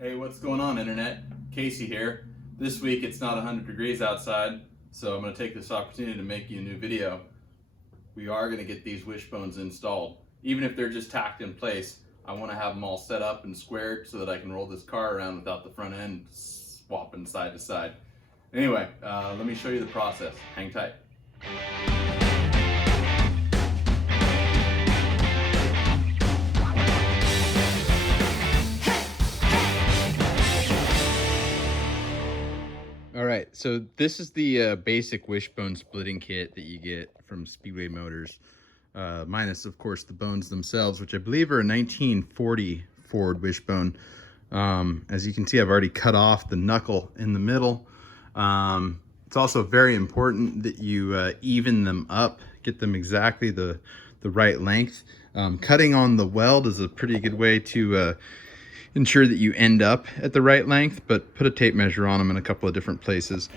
Hey, what's going on, Internet? Casey here. This week it's not 100 degrees outside, so I'm going to take this opportunity to make you a new video. We are going to get these wishbones installed. Even if they're just tacked in place, I want to have them all set up and squared so that I can roll this car around without the front end swapping side to side. Anyway, let me show you the process. Hang tight. All right, so this is the basic wishbone splitting kit that you get from Speedway Motors, minus, of course, the bones themselves, which I believe are a 1940 Ford Wishbone. As you can see, I've already cut off the knuckle in the middle. It's also very important that you even them up, get them exactly the right length. Cutting on the weld is a pretty good way to ensure that you end up at the right length, but put a tape measure on them in a couple of different places.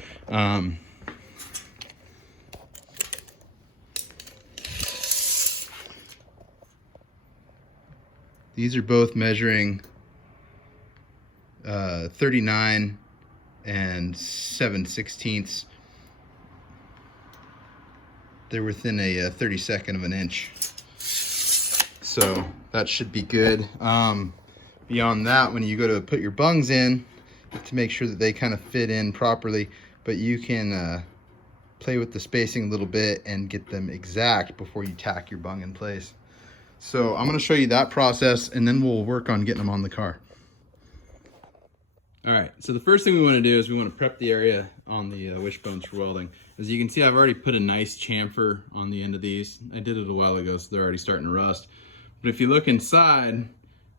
These are both measuring 39 and 7/16. They're within a 32nd of an inch, so that should be good. Beyond that, when you go to put your bungs in, you have to make sure that they kind of fit in properly, but you can play with the spacing a little bit and get them exact before you tack your bung in place. So I'm going to show you that process, and then we'll work on getting them on the car. All right, so the first thing we want to do is we want to prep the area on the wishbones for welding. As you can see, I've already put a nice chamfer on the end of these. I did it a while ago, so they're already starting to rust. But if you look inside,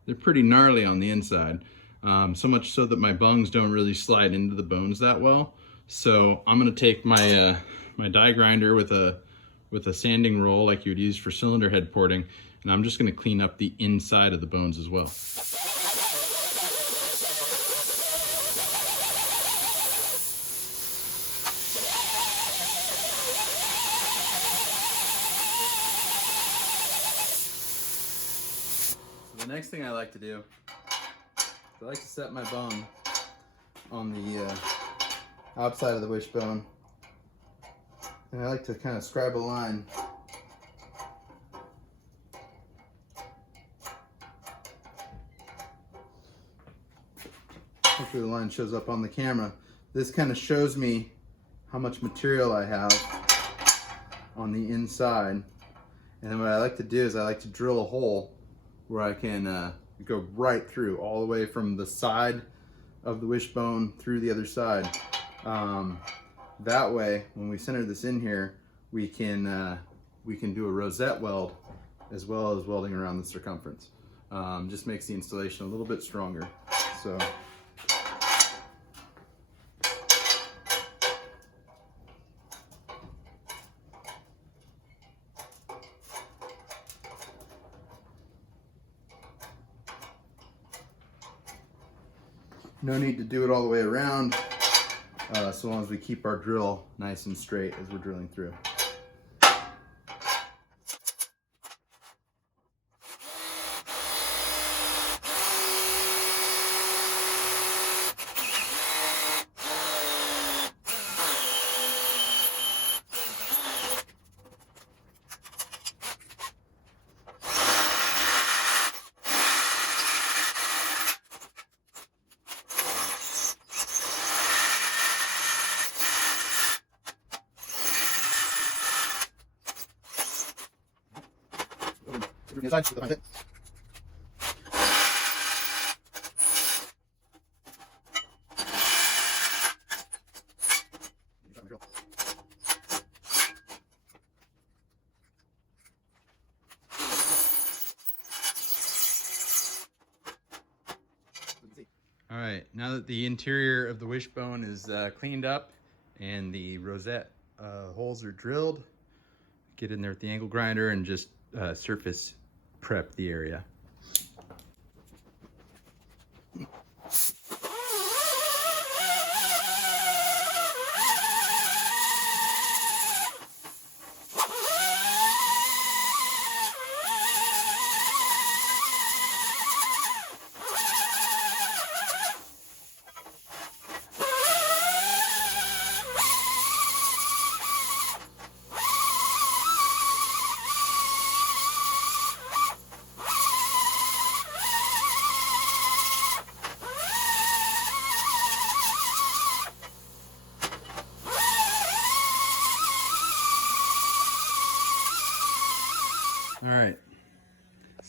they're pretty gnarly on the inside. So much so that my bungs don't really slide into the bones that well. So I'm gonna take my my die grinder with a sanding roll like you would use for cylinder head porting, and I'm just gonna clean up the inside of the bones as well. The next thing I like to do is I like to set my bung on the outside of the wishbone, and I like to kind of scribe a line hopefully the line shows up on the camera. This kind of shows me how much material I have on the inside, and then what I like to do is I like to drill a hole where I can go right through, all the way from the side of the wishbone through the other side. That way, when we center this in here, we can do a rosette weld as well as welding around the circumference. Just makes the installation a little bit stronger. So. No need to do it all the way around, so long as we keep our drill nice and straight as we're drilling through. All right, now that the interior of the wishbone is cleaned up and the rosette holes are drilled, get in there with the angle grinder and just surface prep the area.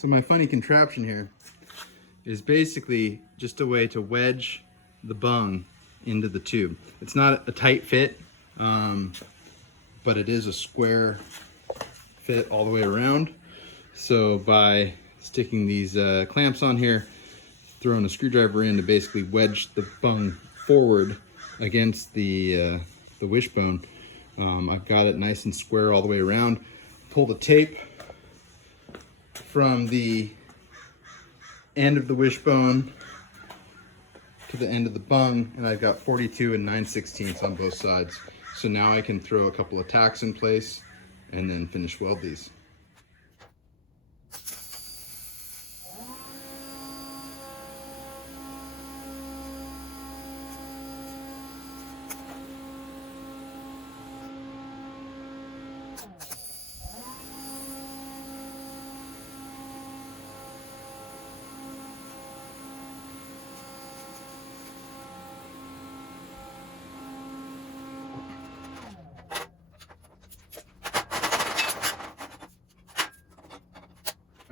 So my funny contraption here is basically just a way to wedge the bung into the tube. It's not a tight fit, but it is a square fit all the way around. So by sticking these clamps on here, throwing a screwdriver in to basically wedge the bung forward against the wishbone, I've got it nice and square all the way around. Pull the tape from the end of the wishbone to the end of the bung, and I've got 42 and 9/16 on both sides. So now I can throw a couple of tacks in place and then finish weld these.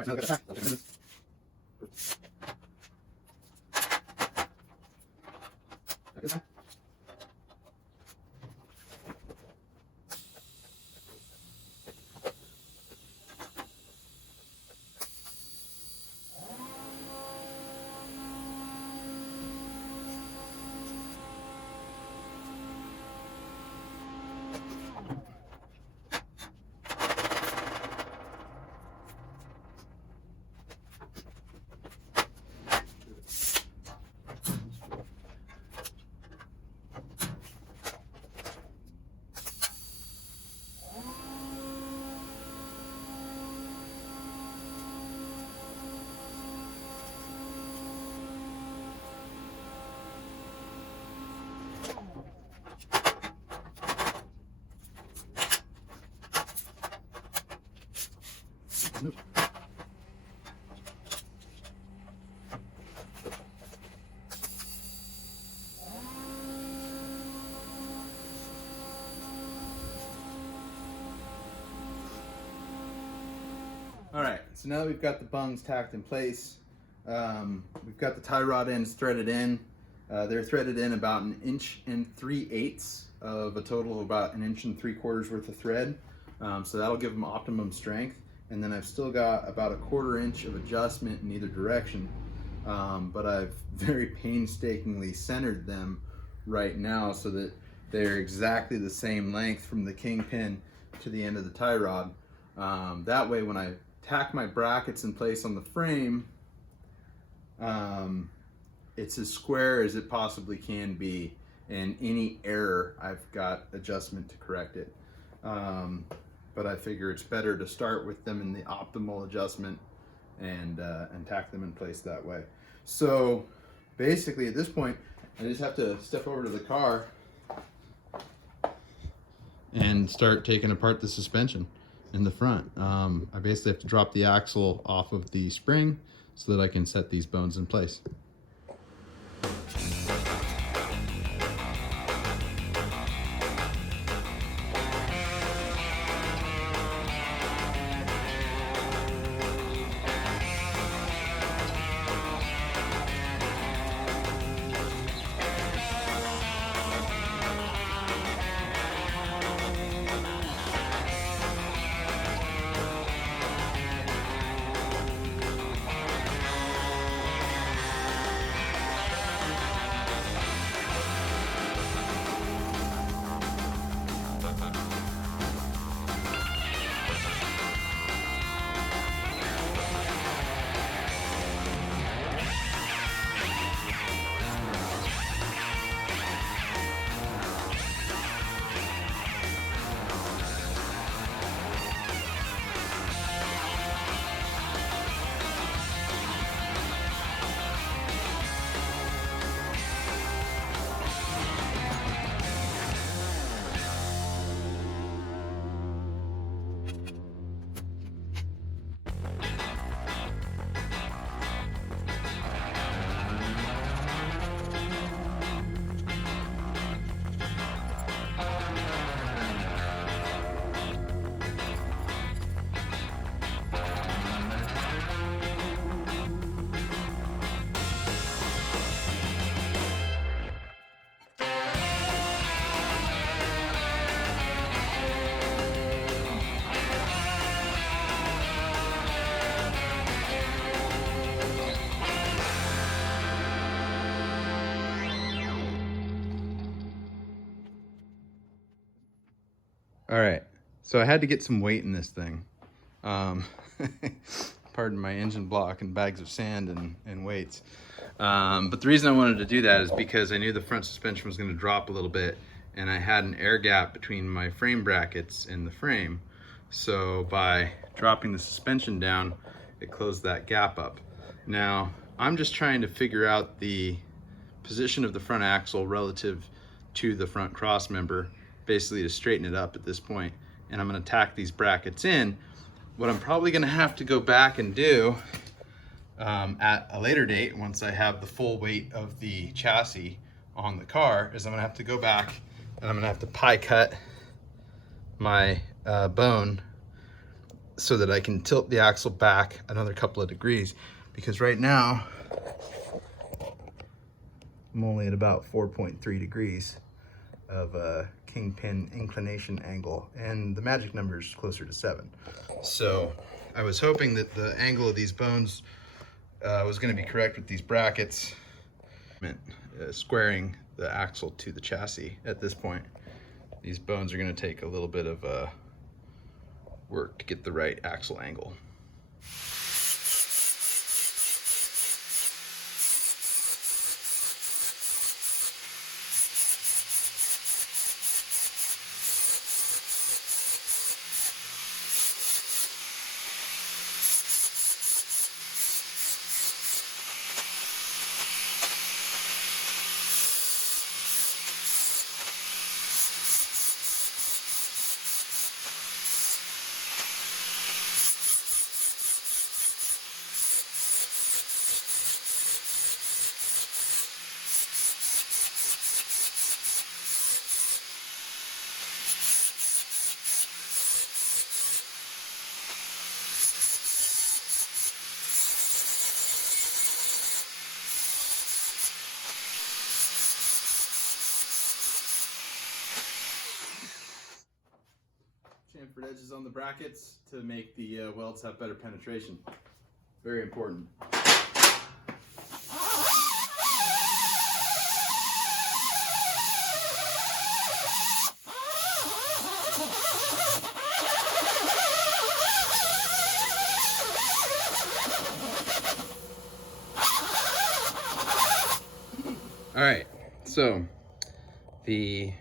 All right, now Alright, so now that we've got the bungs tacked in place, we've got the tie rod ends threaded in. They're threaded in about 1 3/8 inches of a total of about 1 3/4 inches worth of thread. So that'll give them optimum strength. And then I've still got about 1/4 inch of adjustment in either direction. But I've very painstakingly centered them right now so that they're exactly the same length from the kingpin to the end of the tie rod. That way when I tack my brackets in place on the frame, it's as square as it possibly can be, and any error I've got adjustment to correct it. But I figure it's better to start with them in the optimal adjustment and tack them in place that way. So basically at this point I just have to step over to the car and start taking apart the suspension in the front. I basically have to drop the axle off of the spring so that I can set these bones in place. All right, so I had to get some weight in this thing. Pardon my engine block and bags of sand and weights. But the reason I wanted to do that is because I knew the front suspension was going to drop a little bit, and I had an air gap between my frame brackets and the frame. So by dropping the suspension down, it closed that gap up. Now, I'm just trying to figure out the position of the front axle relative to the front cross member, basically to straighten it up at this point. And I'm going to tack these brackets in. What I'm probably going to have to go back and do at a later date, once I have the full weight of the chassis on the car, is I'm going to have to go back and I'm going to have to pie cut my bone so that I can tilt the axle back another couple of degrees, because right now I'm only at about 4.3 degrees of kingpin inclination angle, and the magic number is closer to 7. So I was hoping that the angle of these bones was going to be correct with these brackets, squaring the axle to the chassis. At this point, these bones are going to take a little bit of work to get the right axle angle. Chamfered edges on the brackets to make the welds have better penetration. Very important. All right, so the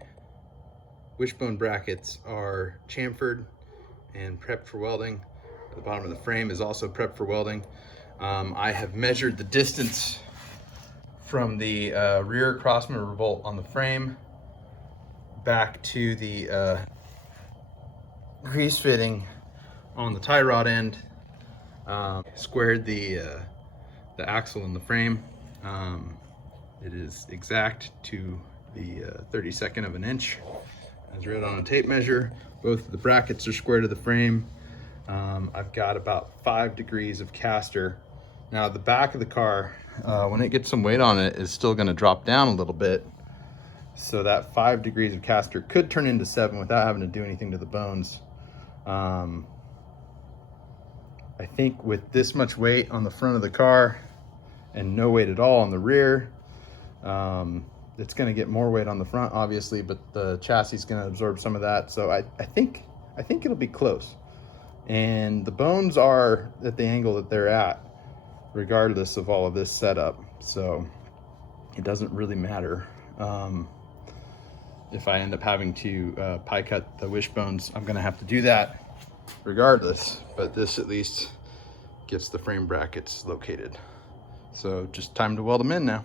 wishbone brackets are chamfered and prepped for welding. The bottom of the frame is also prepped for welding. I have measured the distance from the rear crossmember bolt on the frame back to the grease fitting on the tie rod end. Squared the axle in the frame. It is exact to the 32nd of an inch. As read on a tape measure. Both of the brackets are square to the frame. I've got about 5 degrees of caster. Now the back of the car, when it gets some weight on it, is still going to drop down a little bit. So that 5 degrees of caster could turn into 7 without having to do anything to the bones. I think with this much weight on the front of the car and no weight at all on the rear, it's going to get more weight on the front, obviously, but the chassis is going to absorb some of that. So I think it'll be close. And the bones are at the angle that they're at, regardless of all of this setup. So it doesn't really matter. If I end up having to pie cut the wishbones, I'm going to have to do that regardless. But this at least gets the frame brackets located. So just time to weld them in now.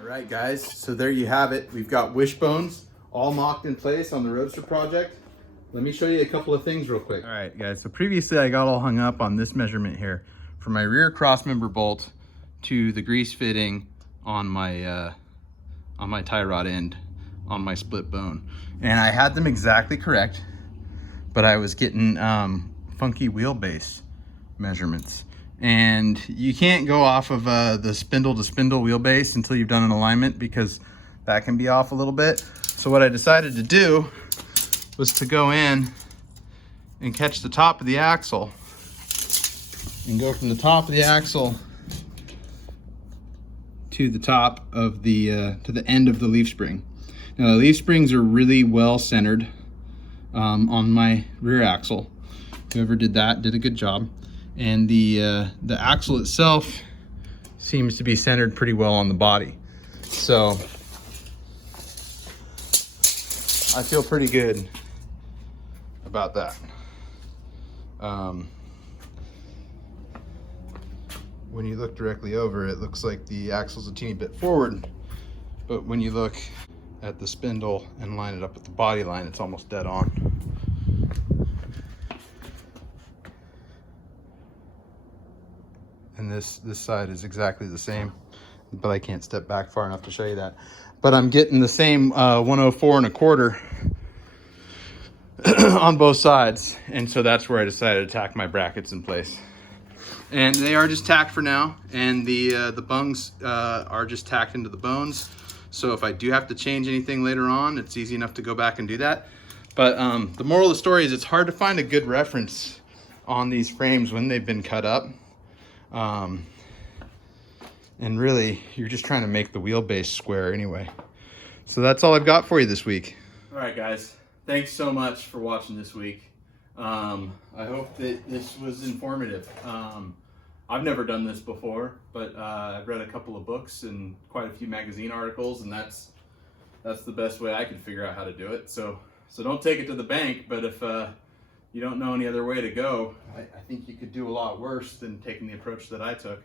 All right, guys, so there you have it. We've got wishbones all mocked in place on the Roadster project. Let me show you a couple of things real quick. All right, guys, so previously I got all hung up on this measurement here from my rear crossmember bolt to the grease fitting on my tie rod end on my split bone. And I had them exactly correct, but I was getting funky wheelbase measurements. And you can't go off of the spindle to spindle wheelbase until you've done an alignment, because that can be off a little bit. So what I decided to do was to go in and catch the top of the axle and go from the top of the axle to the top of the to the end of the leaf spring. Now the leaf springs are really well centered on my rear axle. Whoever did that did a good job. And the axle itself seems to be centered pretty well on the body. So I feel pretty good about that. When you look directly over, it looks like the axle's a teeny bit forward, but when you look at the spindle and line it up with the body line, it's almost dead on. And this side is exactly the same, but I can't step back far enough to show you that. But I'm getting the same 104 1/4 on both sides, and so that's where I decided to tack my brackets in place. And they are just tacked for now, and the bungs are just tacked into the bones. So if I do have to change anything later on, it's easy enough to go back and do that. But the moral of the story is it's hard to find a good reference on these frames when they've been cut up. And really, you're just trying to make the wheelbase square anyway. So that's all I've got for you this week. All right, guys. Thanks so much for watching this week. I hope that this was informative. I've never done this before, but I've read a couple of books and quite a few magazine articles, and that's the best way I could figure out how to do it. So don't take it to the bank, but if you don't know any other way to go, I think you could do a lot worse than taking the approach that I took.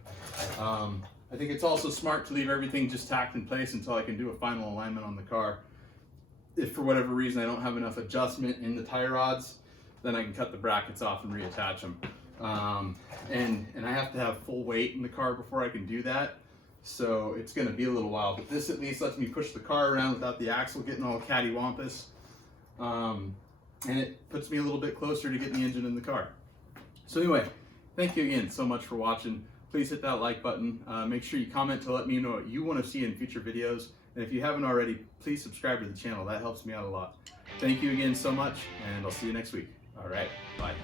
I think it's also smart to leave everything just tacked in place until I can do a final alignment on the car. If for whatever reason I don't have enough adjustment in the tie rods, then I can cut the brackets off and reattach them. And I have to have full weight in the car before I can do that. So it's gonna be a little while, but this at least lets me push the car around without the axle getting all cattywampus. And it puts me a little bit closer to getting the engine in the car. So anyway, thank you again so much for watching. Please hit that like button. Make sure you comment to let me know what you want to see in future videos. And if you haven't already, please subscribe to the channel. That helps me out a lot. Thank you again so much, and I'll see you next week. All right, bye.